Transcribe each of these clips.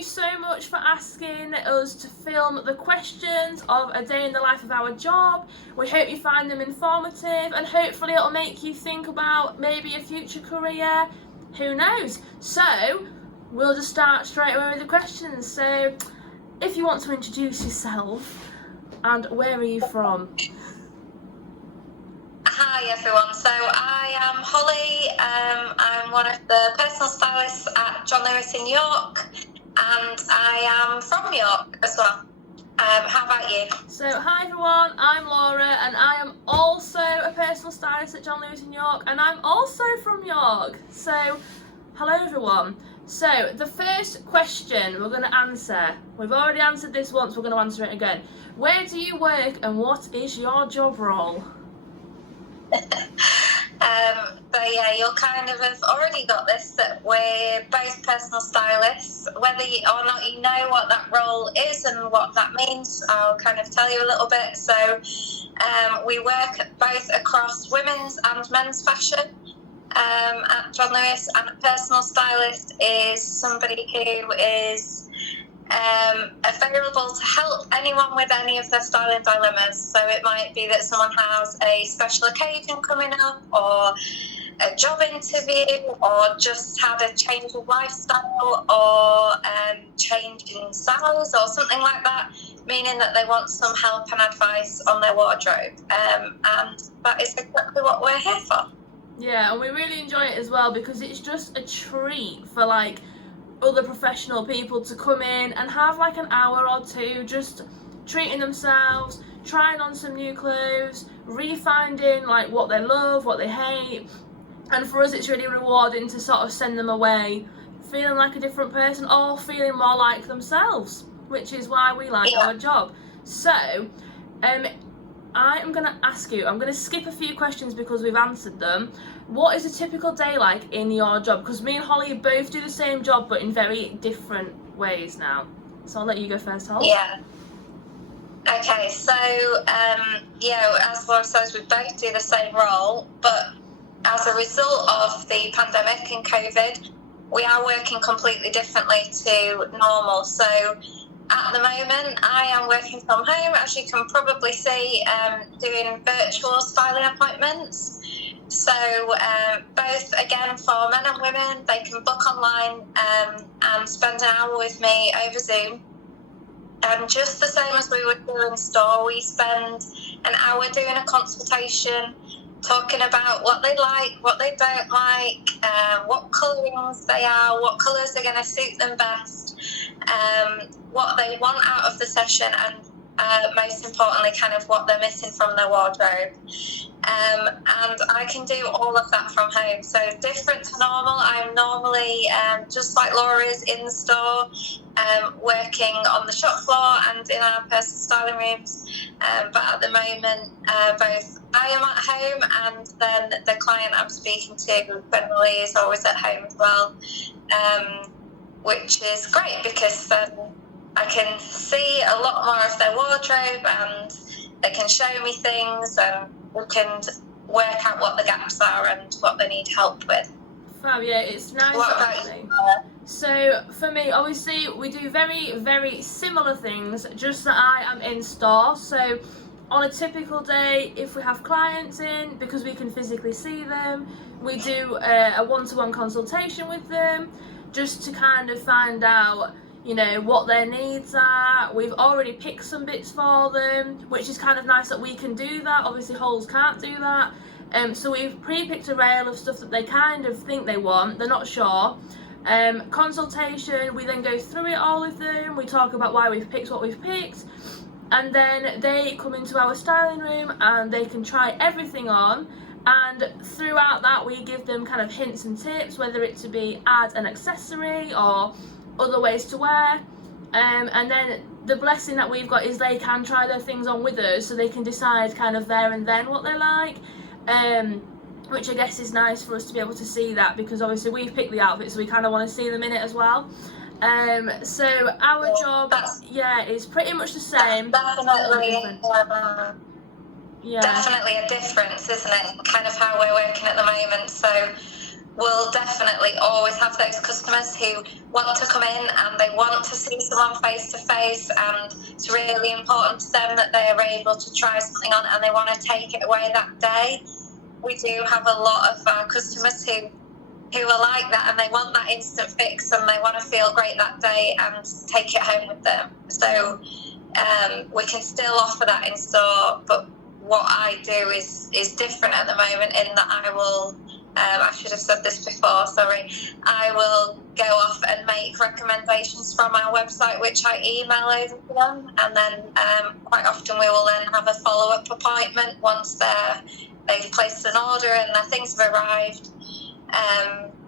you so much for asking us to film the questions of a day in the life of our job. We hope you find them informative, and hopefully it'll make you think about maybe a future career. Who knows? So we'll just start straight away with the questions. So if you want to introduce yourself, and where are you from? Hi everyone, so I am Holly. I'm one of the personal stylists at John Lewis in York, and I am from York as well. How about you? So hi everyone, I'm Laura, and I am also a personal stylist at John Lewis in York, and I'm also from York. So hello everyone. So the first question we're going to answer, we've already answered this once, we're going to answer it again. Where do you work and what is your job role? So yeah, you'll kind of have already got this, that we're both personal stylists. Whether or not you know what that role is and what that means, I'll kind of tell you a little bit. So we work both across women's and men's fashion at John Lewis, and a personal stylist is somebody who is available to help anyone with any of their styling dilemmas. So it might be that someone has a special occasion coming up, or a job interview, or just had a change of lifestyle, or change in size, or something like that, meaning that they want some help and advice on their wardrobe. And that is exactly what we're here for. Yeah, and we really enjoy it as well, because it's just a treat for like other professional people to come in and have like an hour or two just treating themselves, trying on some new clothes, refinding like what they love, what they hate. And for us it's really rewarding to sort of send them away feeling like a different person, or feeling more like themselves, which is why we like our job. So I am going to ask you, I'm going to skip a few questions because we've answered them. What is a typical day like in your job? Because me and Holly both do the same job, but in very different ways now. So I'll let you go first, Holly. Yeah. Okay, so, as Laura says, we both do the same role, but as a result of the pandemic and COVID, we are working completely differently to normal. So at the moment, I am working from home, as you can probably see, doing virtual styling appointments. So both, again, for men and women, they can book online and spend an hour with me over Zoom. And just the same as we would do in store, we spend an hour doing a consultation, talking about what they like, what they don't like, what colourings they are, what colours are going to suit them best, what they want out of the session, and most importantly, kind of what they're missing from their wardrobe. And I can do all of that from home. So different to normal, I'm normally, just like Laura is, in the store, working on the shop floor and in our personal styling rooms. But at the moment, both I am at home, and then the client I'm speaking to generally is always at home as well, which is great because then I can see a lot more of their wardrobe, and they can show me things, and we can work out what the gaps are and what they need help with. Fab, yeah, it's nice. What about you? So for me, obviously, we do very, very similar things, just that I am in store. So on a typical day, if we have clients in, because we can physically see them, we do a one-to-one consultation with them, just to kind of find out, you know, what their needs are. We've already picked some bits for them, which is kind of nice that we can do that. Obviously Holes can't do that. So we've pre-picked a rail of stuff that they kind of think they want, they're not sure. Consultation, we then go through it all with them, we talk about why we've picked what we've picked, and then they come into our styling room and they can try everything on. And throughout that we give them kind of hints and tips, whether it to be add an accessory or other ways to wear, and then the blessing that we've got is they can try their things on with us, so they can decide kind of there and then what they like, which I guess is nice for us to be able to see that, because obviously we've picked the outfit, so we kind of want to see them in it as well. So our job, is pretty much the same. Definitely a difference, isn't it? Kind of how we're working at the moment. So we'll definitely always have those customers who want to come in and they want to see someone face to face, and it's really important to them that they are able to try something on and they want to take it away that day. We do have a lot of our customers who are like that, and they want that instant fix and they want to feel great that day and take it home with them. So we can still offer that in store, but what I do is different at the moment in that I will, I should have said this before, sorry, I will go off and make recommendations from our website, which I email over to them, and then quite often we will then have a follow-up appointment once they've placed an order and their things have arrived.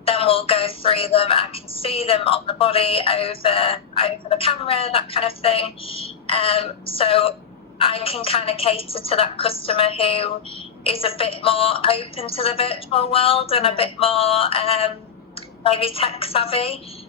Then we'll go through them. I can see them on the body over the camera, that kind of thing. So I can kind of cater to that customer who is a bit more open to the virtual world and a bit more maybe tech savvy.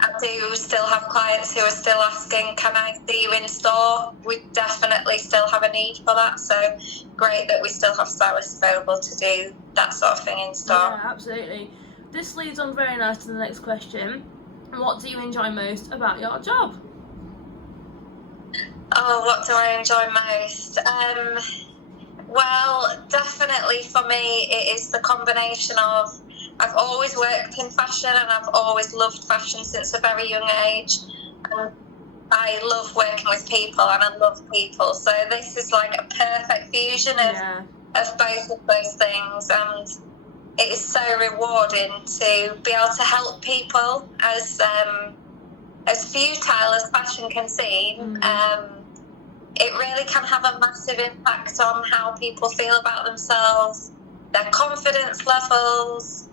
I do still have clients who are still asking, can I see you in store? We definitely still have a need for that, so great that we still have stylists available to do that sort of thing in store. Yeah, absolutely. This leads on very nice to the next question. What do you enjoy most about your job? Oh, what do I enjoy most? Well, definitely for me it is the combination of, I've always worked in fashion and I've always loved fashion since a very young age. And I love working with people and I love people. So this is like a perfect fusion of both of those things. And it is so rewarding to be able to help people, as futile as fashion can seem. It really can have a massive impact on how people feel about themselves, their confidence levels,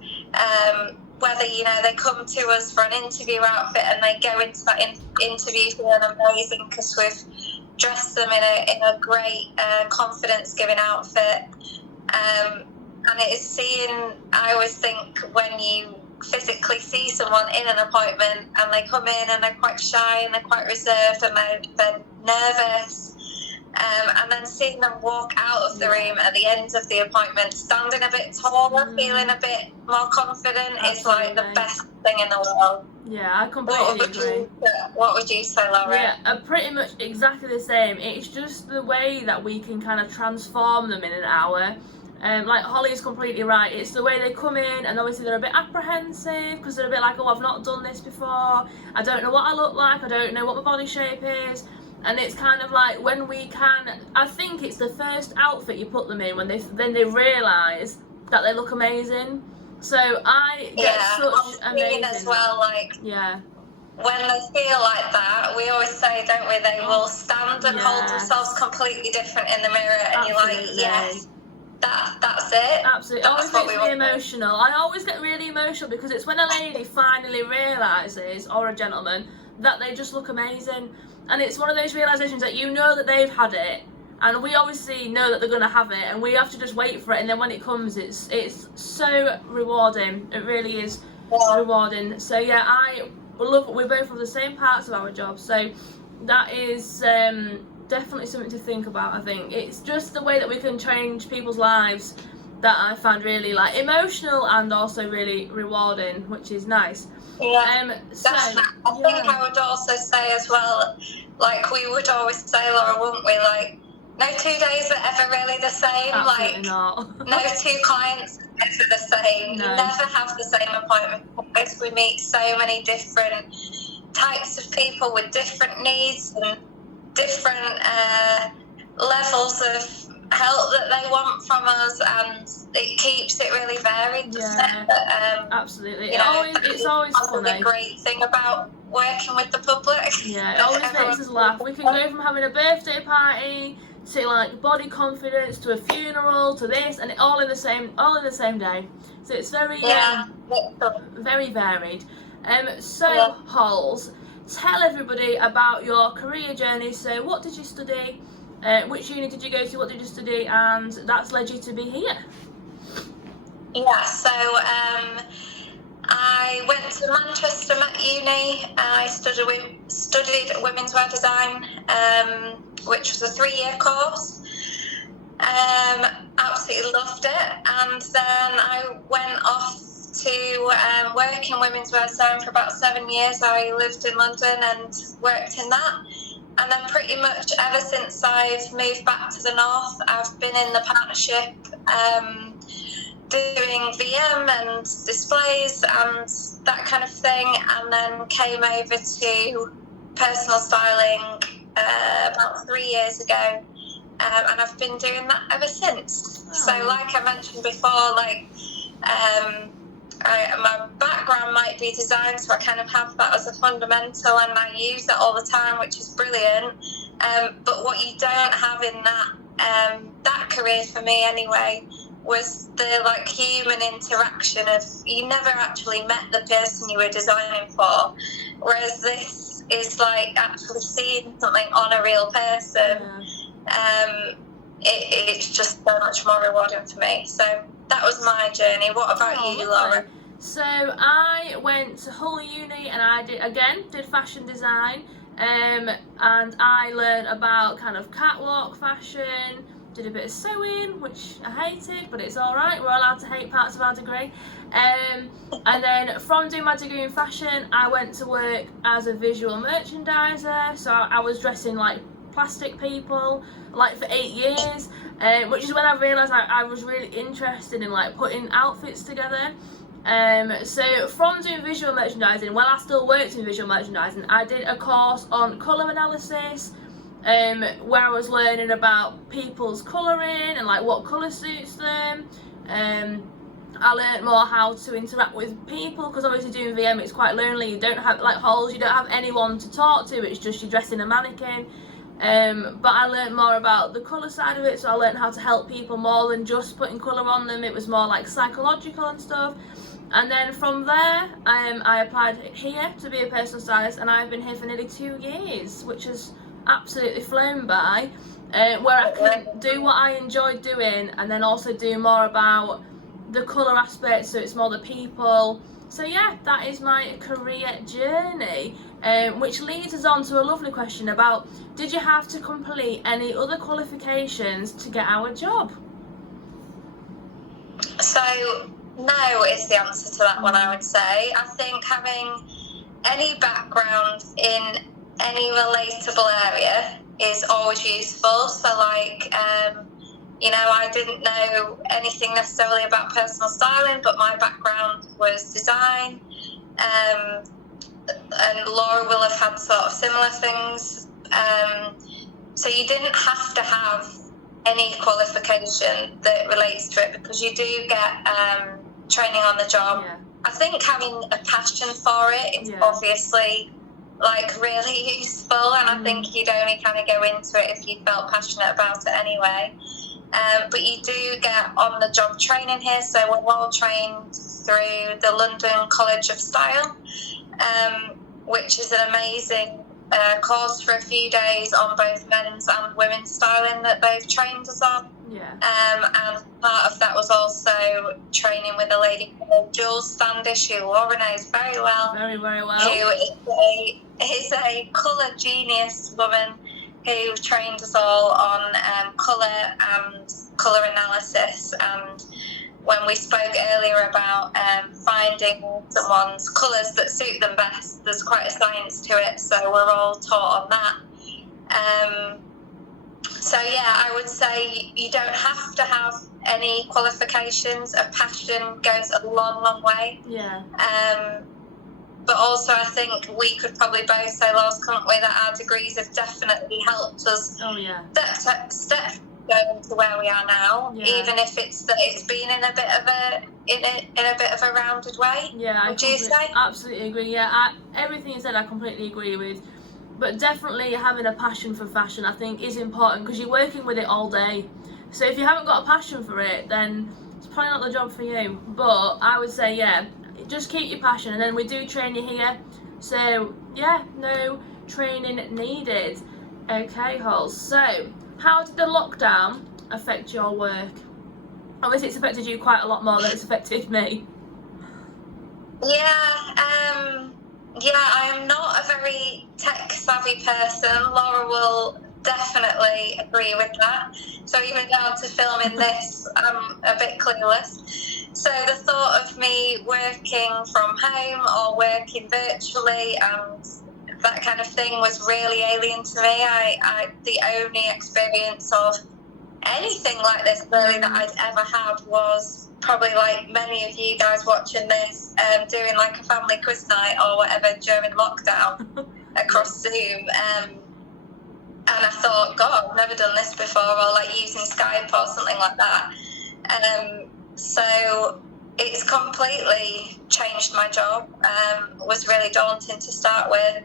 whether, you know, they come to us for an interview outfit and they go into that interview feeling amazing because we've dressed them in a great confidence-giving outfit. And it is seeing, I always think, when you physically see someone in an appointment and they come in and they're quite shy and they're quite reserved and they're nervous, and then seeing them walk out of the room at the end of the appointment standing a bit taller, feeling a bit more confident, is like the best thing in the world. Yeah, I completely agree. What would you say, Laura? Yeah, pretty much exactly the same. It's just the way that we can kind of transform them in an hour. Like Holly's completely right, it's the way they come in, and obviously they're a bit apprehensive because they're a bit like, oh, I've not done this before, I don't know what I look like, I don't know what my body shape is. And it's kind of like when we can, I think it's the first outfit you put them in when they realise that they look amazing. So I get such amazing as well, like when they feel like that, we always say, don't we, they will stand and hold themselves completely different in the mirror, and you're like, yes, that's it. Absolutely. It always makes me emotional. I always get really emotional because it's when a lady finally realises, or a gentleman, that they just look amazing. And it's one of those realisations that you know that they've had it, and we obviously know that they're going to have it, and we have to just wait for it, and then when it comes, it's so rewarding. It really is rewarding. So yeah, I love, we both have the same parts of our job, so that is definitely something to think about. I think it's just the way that we can change people's lives that I find really like emotional and also really rewarding, which is nice. I think I would also say as well, like we would always say, Laura, wouldn't we, like, no 2 days are ever really the same. Absolutely like not. No two clients are ever the same. No. You never have the same appointment because we meet so many different types of people with different needs and different levels of help that they want from us, and it keeps it really varied, doesn't it? But, absolutely. It's always funny. The great thing about working with the public. Yeah, it always makes us laugh. We can go from having a birthday party to like body confidence to a funeral to this, and all in the same day. So it's very very varied. So Hols, tell everybody about your career journey. So what did you study? Which uni did you go to? What did you study? And that's led you to be here. Yeah, so I went to Manchester Met Uni. I studied women's wear design, which was a 3-year course. Absolutely loved it. And then I went off to work in women's wear styling for about 7 years. I lived in London and worked in that. And then pretty much ever since I've moved back to the north, I've been in the partnership doing VM and displays and that kind of thing, and then came over to personal styling about 3 years ago, and I've been doing that ever since. So like I mentioned before, like my background might be design, so I kind of have that as a fundamental and I use it all the time, which is brilliant. But what you don't have in that career, for me anyway, was the like human interaction of, you never actually met the person you were designing for, whereas this is like actually seeing something on a real person. It's just so much more rewarding for me. So that was my journey. What about you, Laura? So I went to Hull Uni and I did fashion design, and I learned about kind of catwalk fashion, did a bit of sewing, which I hated, but it's alright, we're allowed to hate parts of our degree. And then from doing my degree in fashion, I went to work as a visual merchandiser, so I was dressing like plastic people like for 8 years, which is when I realised I was really interested in like putting outfits together. So from doing visual merchandising, while I still worked in visual merchandising, I did a course on colour analysis, where I was learning about people's colouring and like what colour suits them. I learned more how to interact with people, because obviously doing VM it's quite lonely, you don't have like halls, you don't have anyone to talk to, it's just you dressing a mannequin. But I learned more about the colour side of it, so I learned how to help people more than just putting colour on them. It was more like psychological and stuff. And then from there, I applied here to be a personal stylist, and I've been here for nearly 2 years, which has absolutely flown by, where I can do what I enjoy doing and then also do more about the colour aspect, so it's more the people. So yeah, that is my career journey, which leads us on to a lovely question about, did you have to complete any other qualifications to get our job? So no is the answer to that one, I would say. I think having any background in any relatable area is always useful. So like, you know, I didn't know anything necessarily about personal styling, but my background was design. And Laura will have had sort of similar things. So you didn't have to have any qualification that relates to it, because you do get training on the job. Yeah. I think having a passion for it is obviously like really useful, and I think you'd only kind of go into it if you felt passionate about it anyway. But you do get on the job training here, so we're all trained through the London College of Style, which is an amazing course for a few days on both men's and women's styling that they've trained us on. And part of that was also training with a lady called Jules Standish, who Laura knows very well. Very, very well. Who is a colour genius woman who trained us all on colour and colour analysis. And when we spoke earlier about finding someone's colours that suit them best, there's quite a science to it, so we're all taught on that. So yeah, I would say you don't have to have any qualifications. A passion goes a long, long way. Yeah. But also I think we could probably both say, Lars, couldn't we, that our degrees have definitely helped us step going to where we are now, even if it's been in a bit of a rounded way. Yeah, would you say? Absolutely agree. Yeah, everything you said I completely agree with. But definitely having a passion for fashion, I think, is important, because you're working with it all day. So if you haven't got a passion for it, then it's probably not the job for you. But I would say, yeah, just keep your passion, and then we do train you here. So yeah, no training needed. Okay, Hall. So how did the lockdown affect your work? Obviously it's affected you quite a lot more than it's affected me. Yeah, I am not a very tech savvy person. Laura will definitely agree with that. So even down to filming this, I'm a bit clueless. So the thought of me working from home or working virtually and that kind of thing was really alien to me. The only experience of anything like this really that I'd ever had was probably like many of you guys watching this, doing like a family quiz night or whatever during lockdown across Zoom. And I thought, God, I've never done this before, or like using Skype or something like that. So it's completely changed my job. Was really daunting to start with,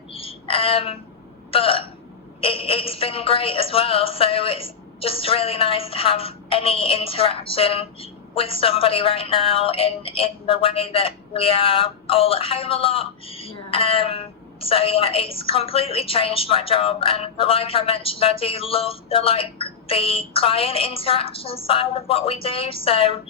but it's been great as well. So it's just really nice to have any interaction with somebody right now in the way that we are all at home a lot. Yeah. So yeah, it's completely changed my job, and like I mentioned, I do love the client interaction side of what we do. So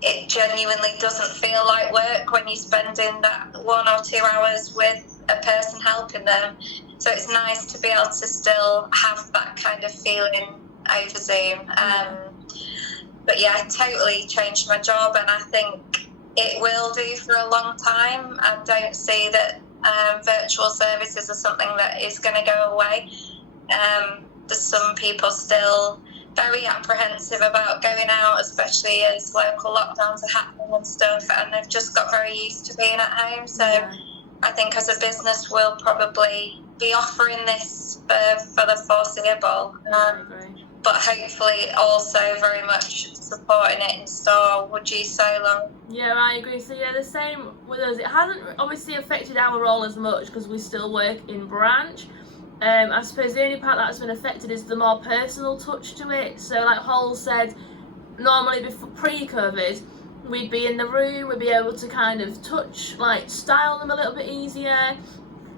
it genuinely doesn't feel like work when you're spending that 1 or 2 hours with a person helping them. So it's nice to be able to still have that kind of feeling over Zoom. But yeah, totally changed my job, and I think it will do for a long time. I don't see that virtual services are something that is going to go away. There's some people still very apprehensive about going out, especially as local lockdowns are happening and stuff, and they've just got very used to being at home. So I think as a business we'll probably be offering this for the foreseeable. But hopefully also very much supporting it in store. Would you say, Lauren? Yeah, I agree. So yeah, the same with us. It hasn't obviously affected our role as much because we still work in branch. I suppose the only part that's been affected is the more personal touch to it. So like Hol said, normally before pre-COVID, we'd be in the room, we'd be able to kind of touch, like style them a little bit easier.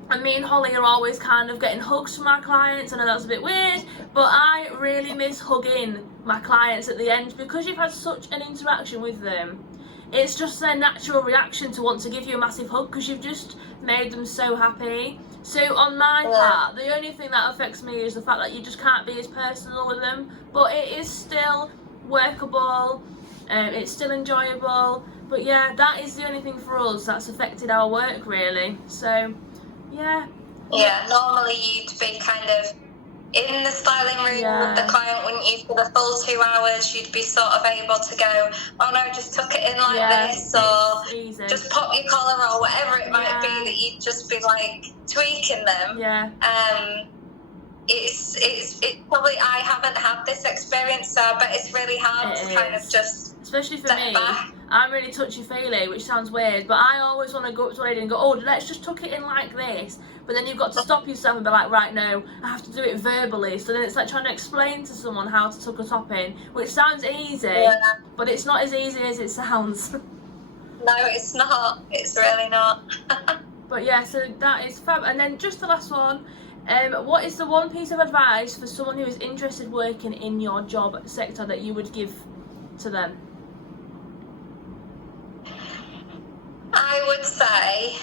And me and Holly are always kind of getting hugs from our clients. I know that's a bit weird, but I really miss hugging my clients at the end because you've had such an interaction with them. It's just their natural reaction to want to give you a massive hug because you've just made them so happy. So on my part, the only thing that affects me is the fact that you just can't be as personal with them, but it is still workable, it's still enjoyable. But yeah, that is the only thing for us that's affected our work really. So yeah, normally you'd be kind of in the styling room with the client, wouldn't you? For the full 2 hours, you'd be sort of able to go, oh no, just tuck it in like this, or just pop your collar, or whatever it might be, that you'd just be like tweaking them. It's probably, I haven't had this experience, so I bet it's really hard to kind of just, especially for me, I'm really touchy-feely, which sounds weird, but I always want to go up to a lady and go, oh, let's just tuck it in like this. But then you've got to stop yourself and be like, right, no, I have to do it verbally. So then it's like trying to explain to someone how to tuck a top in, which sounds easy, but it's not as easy as it sounds. No, it's not. It's really not. But yeah, so that is fab. And then just the last one, what is the one piece of advice for someone who is interested working in your job sector that you would give to them? I would say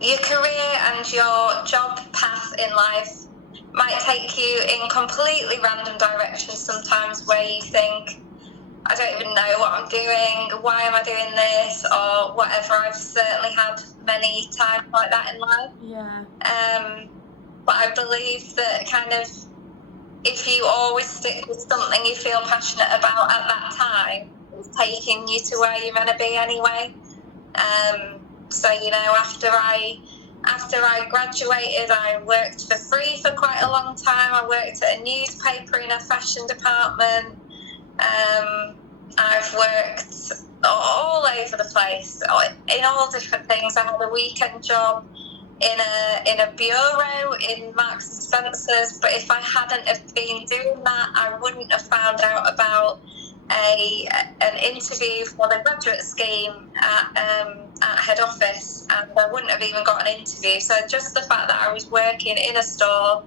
your career and your job path in life might take you in completely random directions sometimes, where you think, I don't even know what I'm doing, why am I doing this, or whatever. I've certainly had many times like that in life. But I believe that kind of, if you always stick with something you feel passionate about at that time, it's taking you to where you're meant to be anyway. So, you know, after I graduated, I worked for free for quite a long time. I worked at a newspaper in a fashion department. I've worked all over the place, in all different things. I had a weekend job in a bureau in Marks and Spencer's, but if I hadn't have been doing that, I wouldn't have found out about an interview for the graduate scheme at head office, and I wouldn't have even got an interview. So just the fact that I was working in a store,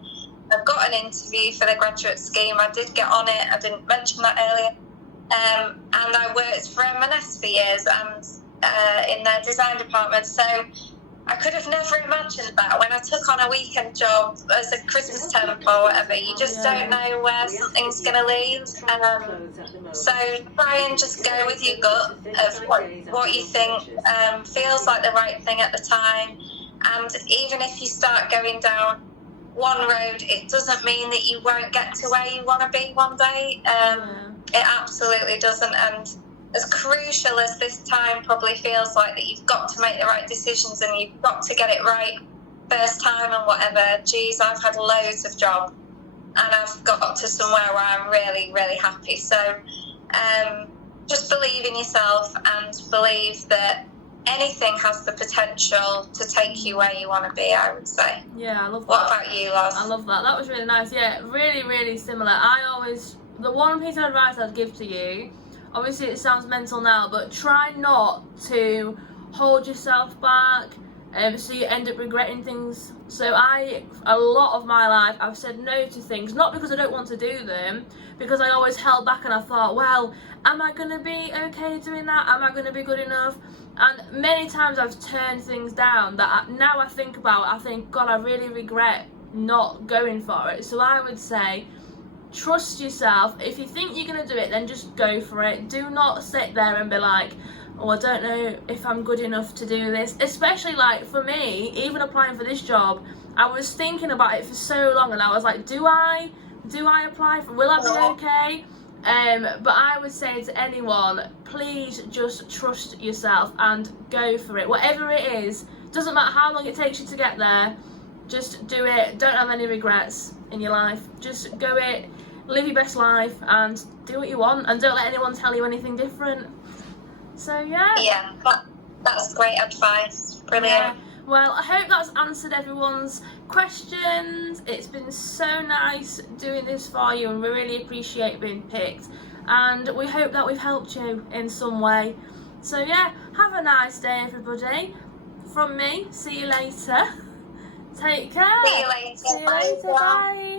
I've got an interview for the graduate scheme. I did get on it. I didn't mention that earlier. And I worked for M&S for years and in their design department. So I could have never imagined that when I took on a weekend job as a Christmas temp or whatever. You just don't know where something's going to lead. So try and just go with your gut of what you think feels like the right thing at the time. And even if you start going down one road, it doesn't mean that you won't get to where you want to be one day. It absolutely doesn't. And as crucial as this time probably feels like, that you've got to make the right decisions and you've got to get it right first time and whatever. Geez, I've had loads of jobs and I've got to somewhere where I'm really, really happy. So just believe in yourself and believe that anything has the potential to take you where you want to be, I would say. Yeah, I love that. What about you, Loz? I love that. That was really nice. Yeah, really, really similar. The one piece of advice I'd give to you, obviously it sounds mental now, but try not to hold yourself back so you end up regretting things. So a lot of my life, I've said no to things, not because I don't want to do them, because I always held back and I thought, well, am I going to be okay doing that? Am I going to be good enough? And many times I've turned things down that now I think about, I think, God, I really regret not going for it. So I would say, trust yourself. If you think you're going to do it, then just go for it. Do not sit there and be like, oh, I don't know if I'm good enough to do this. Especially like for me, even applying for this job, I was thinking about it for so long and I was like, do I apply for, will I be okay? But I would say to anyone, please just trust yourself and go for it. Whatever it is, doesn't matter how long it takes you to get there, just do it. Don't have any regrets in your life. Just go it, live your best life and do what you want and don't let anyone tell you anything different. So yeah, that's great advice. Brilliant. Yeah. Well, I hope that's answered everyone's questions. It's been so nice doing this for you and we really appreciate being picked, and we hope that we've helped you in some way. So yeah, have a nice day everybody. From me, see you later. Take care. See you later. See you later. Bye.